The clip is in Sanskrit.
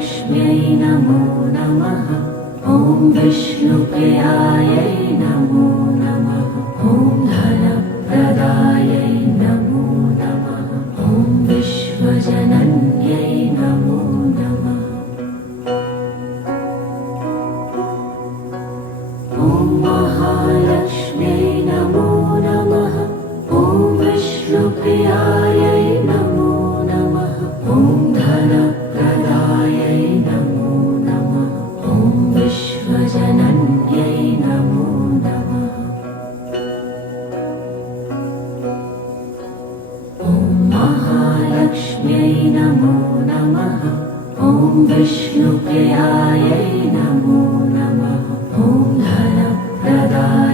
महालक्ष्म्यै नमो नमः। ॐ विष्णुप्रियायै नमो नमः। ॐ धनप्रदायै नमो नमः। ॐ विश्वजनन्यै नमो नमः। ॐ महालक्ष्म्यै नमो नमः। ॐ विष्णुप्रियायै नमो नमः। ॐ धनप्रदायै नमो नमः। ॐ विश्वजनन्यै नमो नमः। ॐ महालक्ष्म्यै नमो नमः। ॐ विष्णुप्रियायै नमो नमः। ॐ धनप्रदायै